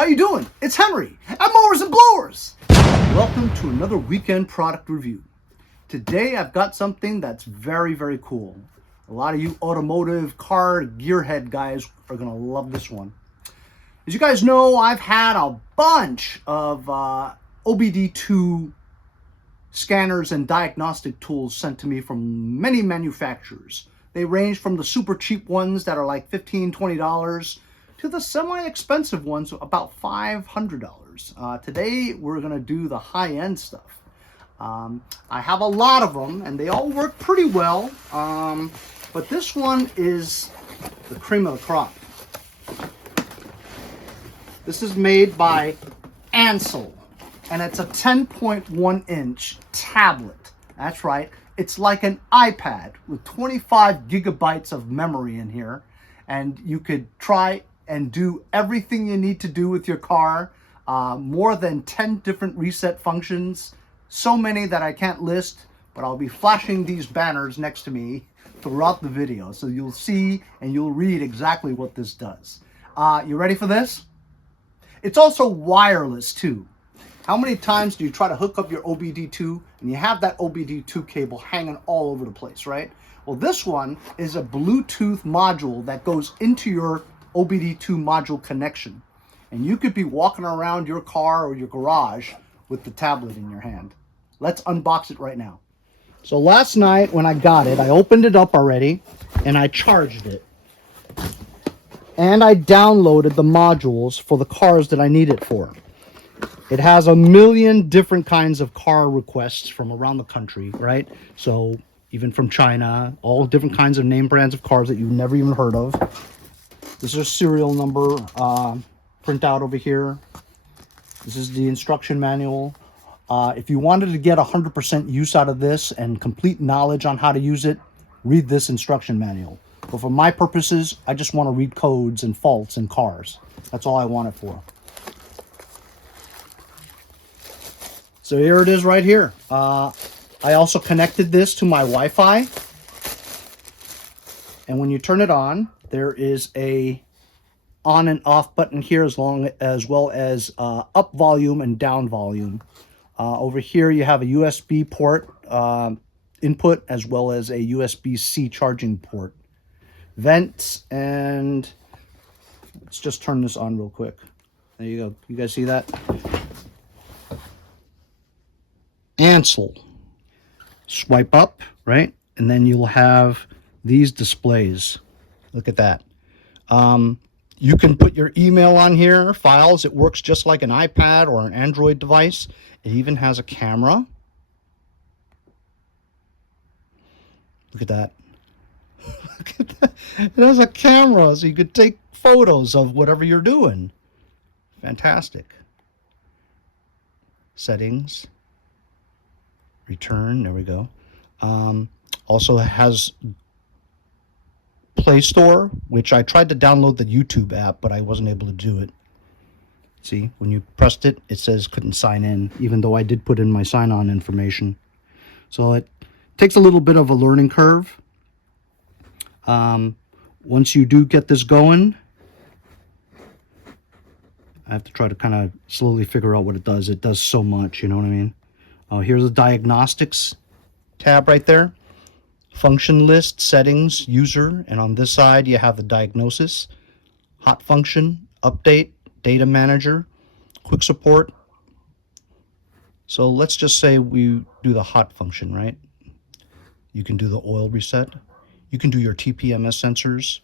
how you doing? It's Henry at Mowers and Blowers. Welcome to another weekend product review. Today I've got something that's very, very cool. A lot of you automotive car gearhead guys are gonna love this one. As you guys know, I've had a bunch of OBD2 scanners and diagnostic tools sent to me from many manufacturers. They range from the super cheap ones that are like $15, $20 to the semi-expensive ones, about $500. Today, we're gonna do the high-end stuff. I have a lot of them, and they all work pretty well, but this one is the cream of the crop. This is made by Ancel, and it's a 10.1 inch tablet. That's right. It's like an iPad with 25 gigabytes of memory in here, and you could try and do everything you need to do with your car. More than 10 different reset functions, so many that I can't list, but I'll be flashing these banners next to me throughout the video, so you'll see and you'll read exactly what this does. You ready for this? It's also wireless too. How many times do you try to hook up your OBD2 and you have that OBD2 cable hanging all over the place, right? Well, this one is a Bluetooth module that goes into your OBD2 module connection. And you could be walking around your car or your garage with the tablet in your hand. Let's unbox it right now. So last night when I got it, I opened it up already and I charged it. And I downloaded the modules for the cars that I need it for. It has a million different kinds of car requests from around the country, right? So even from China, all different kinds of name brands of cars that you've never even heard of. This is a serial number printout over here. This is the instruction manual. If you wanted to get 100% use out of this and complete knowledge on how to use it, read this instruction manual. But for my purposes, I just want to read codes and faults in cars. That's all I want it for. So here it is right here. I also connected this to my Wi-Fi. And when you turn it on, there is a on and off button here as well as up volume and down volume. Over here you have a USB port input as well as a USB-C charging port. Vents, and let's just turn this on real quick. There you go. You guys see that? Ancel. Swipe up, right? And then you'll have these displays. Look at that. You can put your email on here, files. It works just like an iPad or an Android device. It even has a camera. Look at that. Look at that. It has a camera, so you could take photos of whatever you're doing. Fantastic. Settings. Return. There we go. Also has Play Store, which I tried to download the YouTube app, but I wasn't able to do it. See, when you pressed it, it says couldn't sign in, even though I did put in my sign-on information. So it takes a little bit of a learning curve. Once you do get this going, I have to try to kind of slowly figure out what it does. It does so much, you know what I mean? Here's the diagnostics tab right there. Function list, settings, user, and on this side you have the diagnosis, hot function, update, data manager, quick support. So let's just say we do the hot function, right? You can do the oil reset. You can do your TPMS sensors,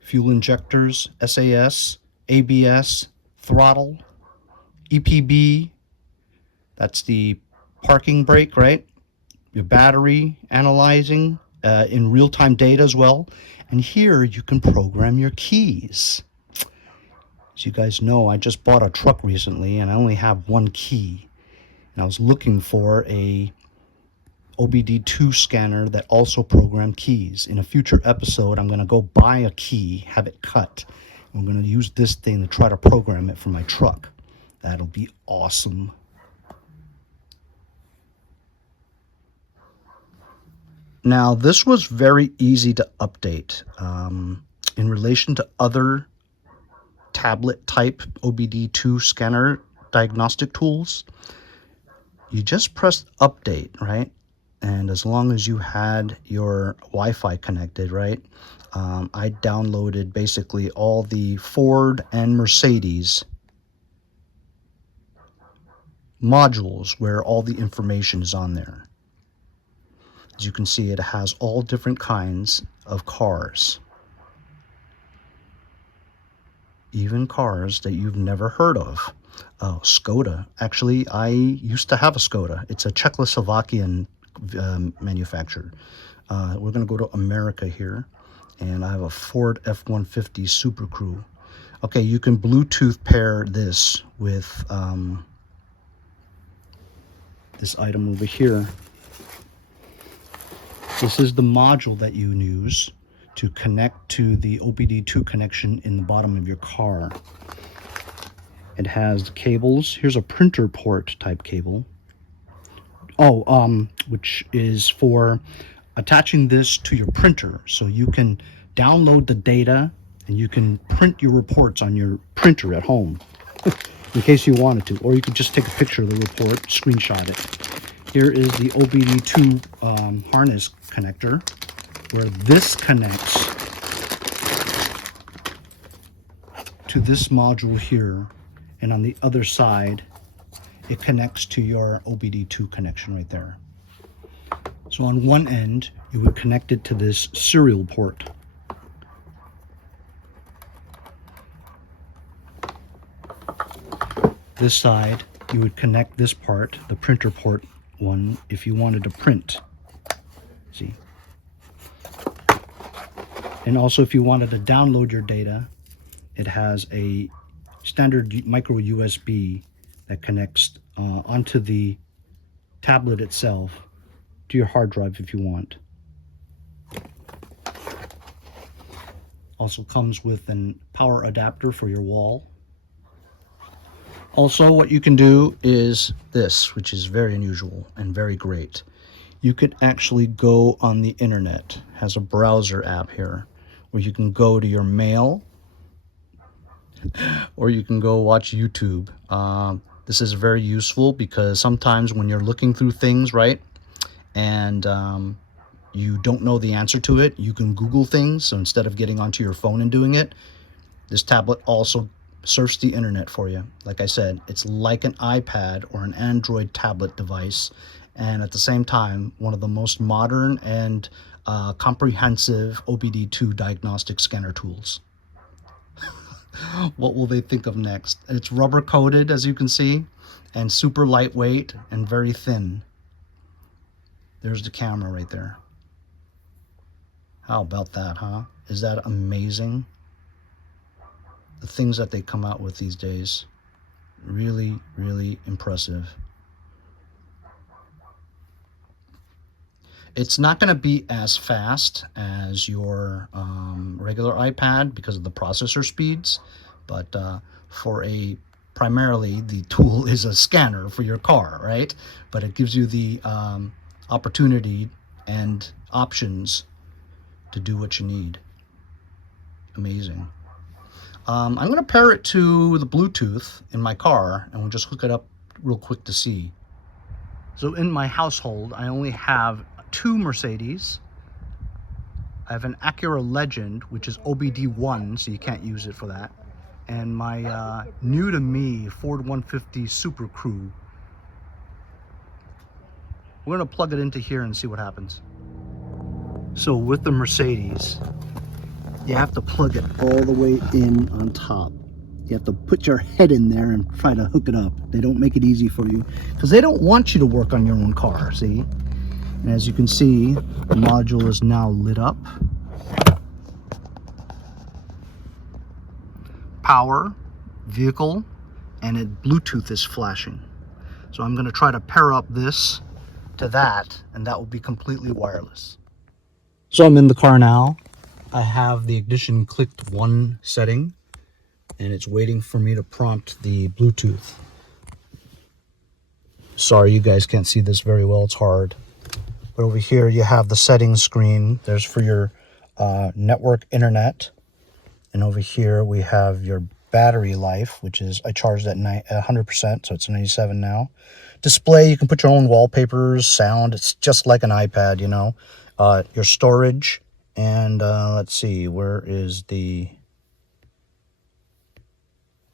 fuel injectors, SAS, ABS, throttle, EPB. That's the parking brake, right? Your battery analyzing in real-time data as well. And here you can program your keys. As you guys know, I just bought a truck recently and I only have one key. And I was looking for a OBD2 scanner that also programmed keys. In a future episode, I'm going to go buy a key, have it cut. I'm going to use this thing to try to program it for my truck. That'll be awesome. Now, this was very easy to update in relation to other tablet type OBD2 scanner diagnostic tools, you just press update, right? And as long as you had your Wi-Fi connected, right? I downloaded basically all the Ford and Mercedes modules where all the information is on there. As you can see, it has all different kinds of cars. Even cars that you've never heard of. Oh, Skoda. Actually, I used to have a Skoda. It's a Czechoslovakian manufacturer. We're going to go to America here, and I have a Ford F-150 Super Crew. Okay, you can Bluetooth pair this with this item over here. This is the module that you use to connect to the OBD2 connection in the bottom of your car. It has cables. Here's a printer port type cable. Oh, which is for attaching this to your printer, so you can download the data and you can print your reports on your printer at home in case you wanted to, or you could just take a picture of the report, screenshot it. Here is the OBD2 harness connector, where this connects to this module here, and on the other side it connects to your OBD2 connection right there. So on one end you would connect it to this serial port. This side you would connect this part, the printer port one, if you wanted to print. See? And also if you wanted to download your data, it has a standard micro USB that connects onto the tablet itself to your hard drive if you want. Also comes with a power adapter for your wall. Also, what you can do is this, which is very unusual and very great. You could actually go on the internet. It has a browser app here where you can go to your mail, or you can go watch YouTube. This is very useful because sometimes when you're looking through things, right, and you don't know the answer to it, you can Google things. So instead of getting onto your phone and doing it, this tablet also surfs the internet for you. Like I said, it's like an iPad or an Android tablet device, and at the same time, one of the most modern and comprehensive OBD2 diagnostic scanner tools. What will they think of next? It's rubber coated, as you can see, and super lightweight and very thin. There's the camera right there. How about that, huh? Is that amazing? The things that they come out with these days, really, really impressive. It's not going to be as fast as your regular iPad because of the processor speeds, but primarily the tool is a scanner for your car, right? But it gives you the opportunity and options to do what you need. Amazing. I'm going to pair it to the Bluetooth in my car, and we'll just hook it up real quick to see. So in my household, I only have 2 Mercedes. I have an Acura Legend, which is OBD1, so you can't use it for that. And my new to me Ford 150 Super Crew. We're going to plug it into here and see what happens. So with the Mercedes, you have to plug it all the way in on top. You have to put your head in there and try to hook it up. They don't make it easy for you because they don't want you to work on your own car, see? And as you can see, the module is now lit up. Power, vehicle, and Bluetooth is flashing. So I'm going to try to pair up this to that, and that will be completely wireless. So I'm in the car now. I have the ignition clicked 1 setting, and it's waiting for me to prompt the Bluetooth. Sorry, you guys can't see this very well. It's hard. But over here, you have the settings screen. There's for your network internet. And over here, we have your battery life, which is, I charged at 100%, so it's 97 now. Display, you can put your own wallpapers, sound. It's just like an iPad, you know. Your storage, and let's see, where is the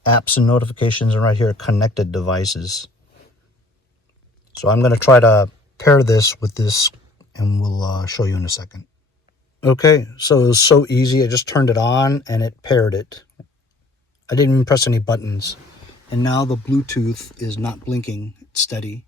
apps and notifications? And right here, connected devices. So I'm going to try to pair this with this, and we'll show you in a second. Okay, so it was so easy. I just turned it on and it paired it. I didn't even press any buttons. And now the Bluetooth is not blinking. It's steady.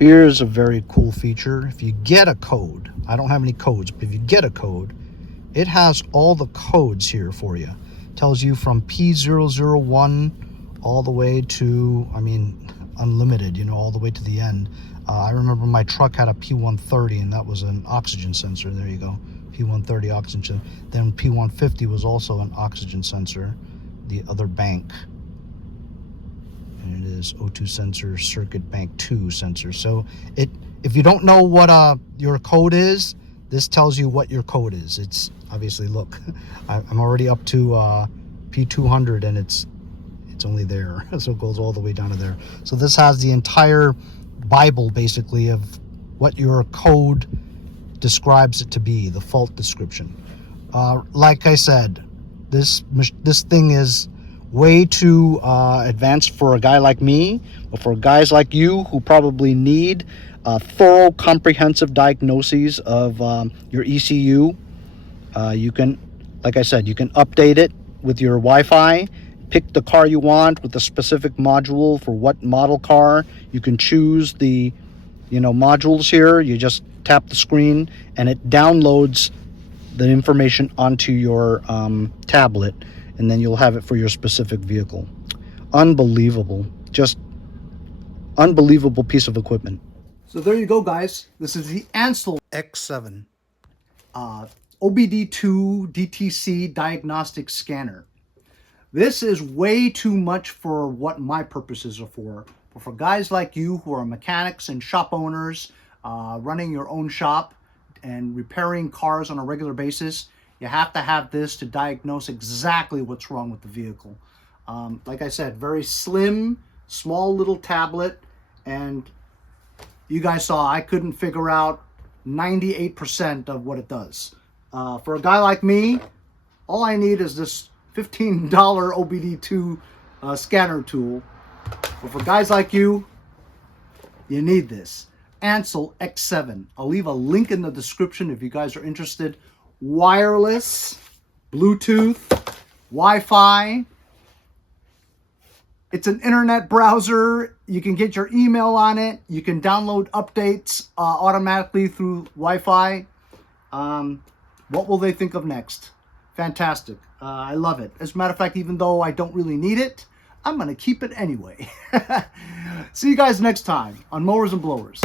Here's a very cool feature. If you get a code, I don't have any codes, but if you get a code, it has all the codes here for you. It tells you from P001 all the way to, I mean, unlimited, you know, all the way to the end. I remember my truck had a P130, and that was an oxygen sensor. There you go, P130 oxygen. Then P150 was also an oxygen sensor, the other bank. And it is O2 sensor, circuit bank 2 sensor. So if you don't know what your code is, this tells you what your code is. It's obviously, look, I'm already up to P200, and it's only there. So it goes all the way down to there. So this has the entire Bible, basically, of what your code describes it to be, the fault description. Like I said, this thing is way too advanced for a guy like me, but for guys like you who probably need thorough, comprehensive diagnoses of your ECU, you can, like I said, you can update it with your Wi-Fi, pick the car you want with the specific module for what model car. You can choose the, you know, modules here. You just tap the screen and it downloads the information onto your tablet, and then you'll have it for your specific vehicle. Unbelievable. Just unbelievable piece of equipment. So there you go, guys. This is the Ancel X7 OBD2 DTC diagnostic scanner. This is way too much for what my purposes are for. But for guys like you who are mechanics and shop owners, running your own shop and repairing cars on a regular basis, you have to have this to diagnose exactly what's wrong with the vehicle. Like I said, very slim, small little tablet, and you guys saw I couldn't figure out 98% of what it does. For a guy like me, all I need is this $15 OBD2 scanner tool. But for guys like you, you need this. Ancel X7. I'll leave a link in the description if you guys are interested. Wireless, Bluetooth, Wi-Fi. It's an internet browser. You can get your email on it. You can download updates automatically through Wi-Fi. What will they think of next? Fantastic. I love it. As a matter of fact, even though I don't really need it, I'm going to keep it anyway. See you guys next time on Mowers and Blowers.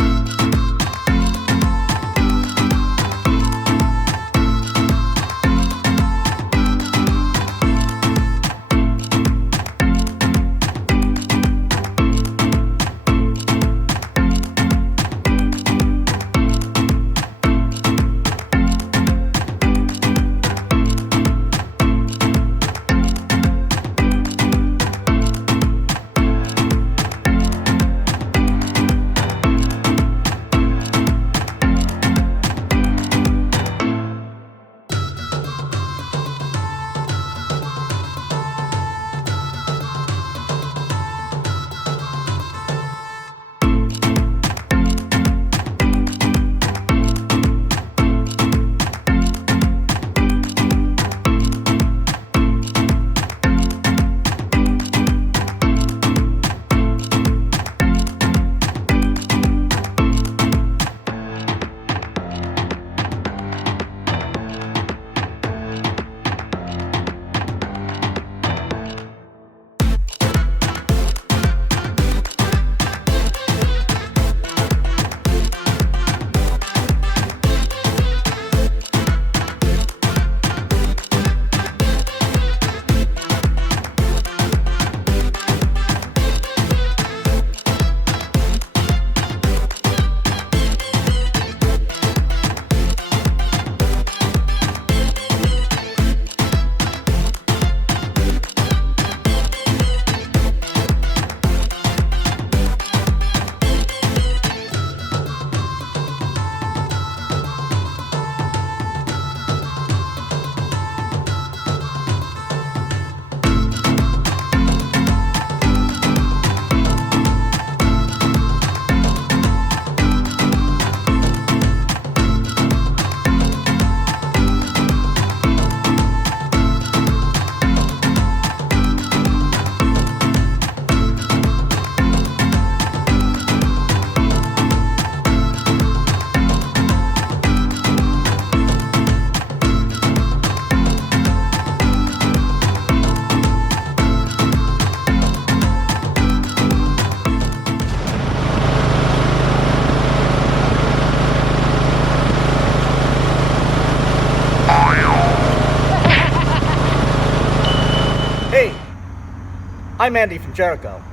I'm Andy from Jericho.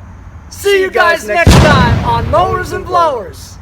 See you guys next time on Mowers and Blowers.